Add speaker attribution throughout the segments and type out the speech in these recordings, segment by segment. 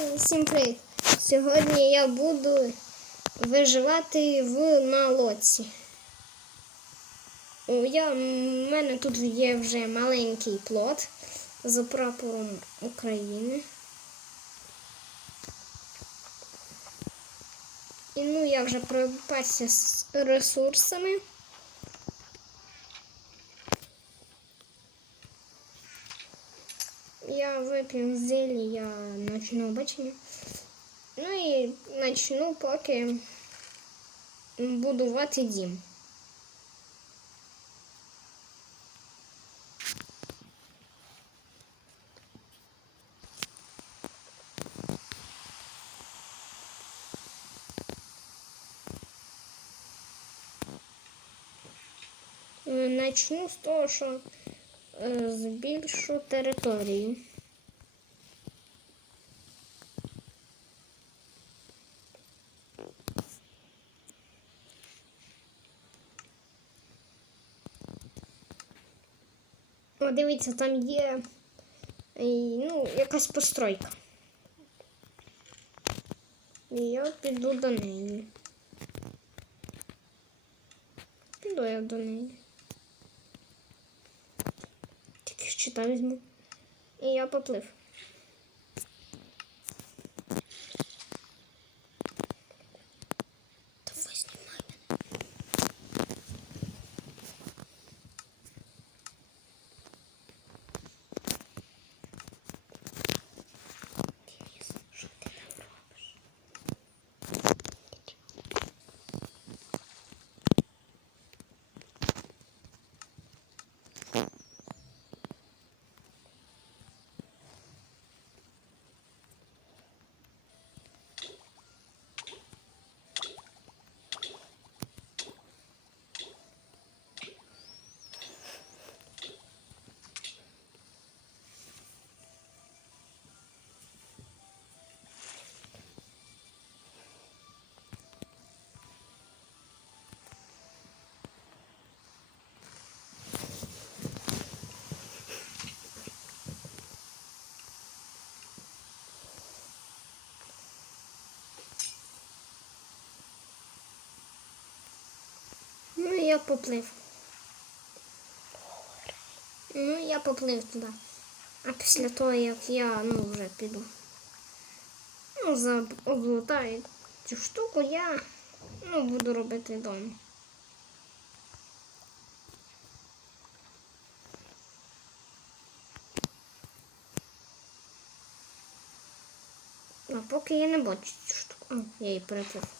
Speaker 1: Всім привіт! Сьогодні я буду виживати в Я, в мене тут є вже маленький плот з прапором України. І ну я вже припасся з ресурсами. Я вип'ю зелі, я начну бачення. Ну і начну поки будувати дім. Е, Начну з того, що е, Збільшу територію. О, дивіться, там є е, ну, якась постройка. І я піду до неї. Піду я до неї. Щита візьму. І я поплив. Я поплив. Ну, я поплив туди. А після того, як я ну, вже піду. Ну, за облутаю цю штуку, я ну, буду робити дом. А поки я не бачу цю штуку. О, я її переплив.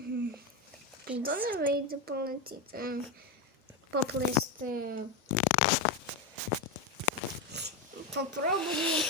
Speaker 1: Угу. Піду не вийде полетіти. М, Поплисти. Попробую.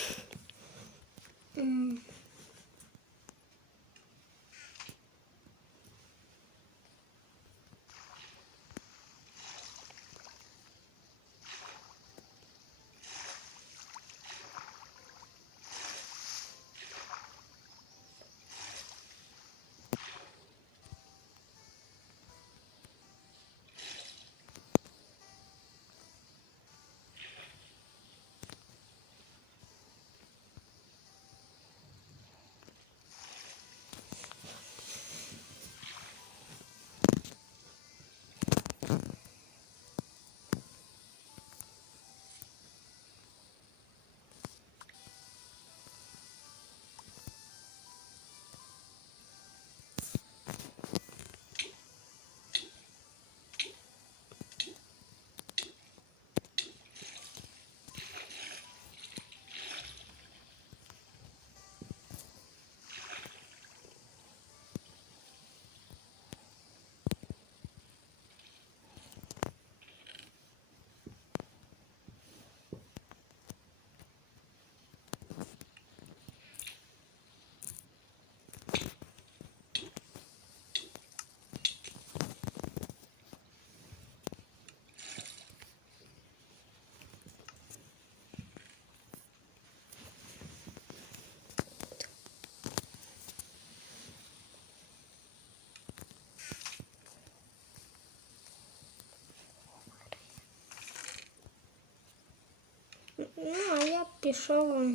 Speaker 1: Ну, а я пішов.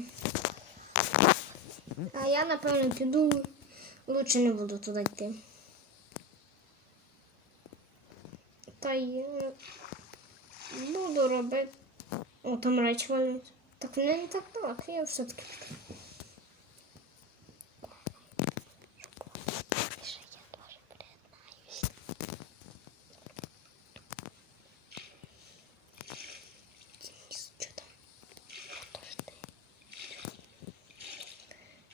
Speaker 1: А я, напевно, піду. Лучше не буду туди йти. Та й е, буду робити. О, там речі валяють. Так вони не так так, я все-таки піду.
Speaker 2: Ще я теж приєднаюсь.
Speaker 1: Денис, що там?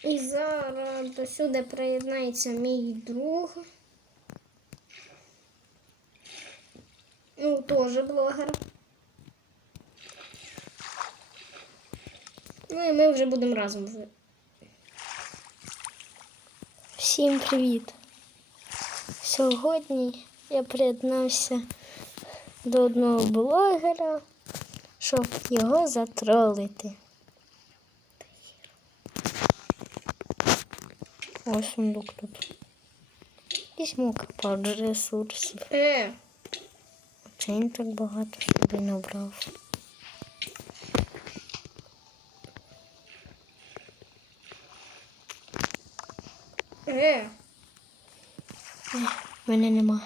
Speaker 1: І зараз до сюди приєднається мій друг. Ну, теж блогер. Ну і ми вже будемо разом.
Speaker 2: Всім привіт! Сьогодні я приєднався до одного блогера, щоб його затролити. Ось сундук тут. Візьму капот ресурсів.
Speaker 1: Е,
Speaker 2: він так багато собі набрав.
Speaker 1: е,
Speaker 2: Мене нема.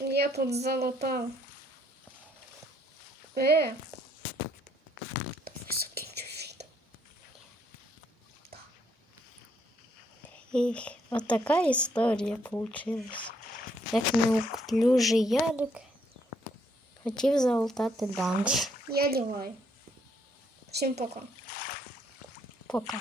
Speaker 1: я тут залутав. Е.
Speaker 2: І такая історія получилась. Як неуклюжий ялик хотів залутати данж.
Speaker 1: Я лягаю. Всім пока.
Speaker 2: Пока.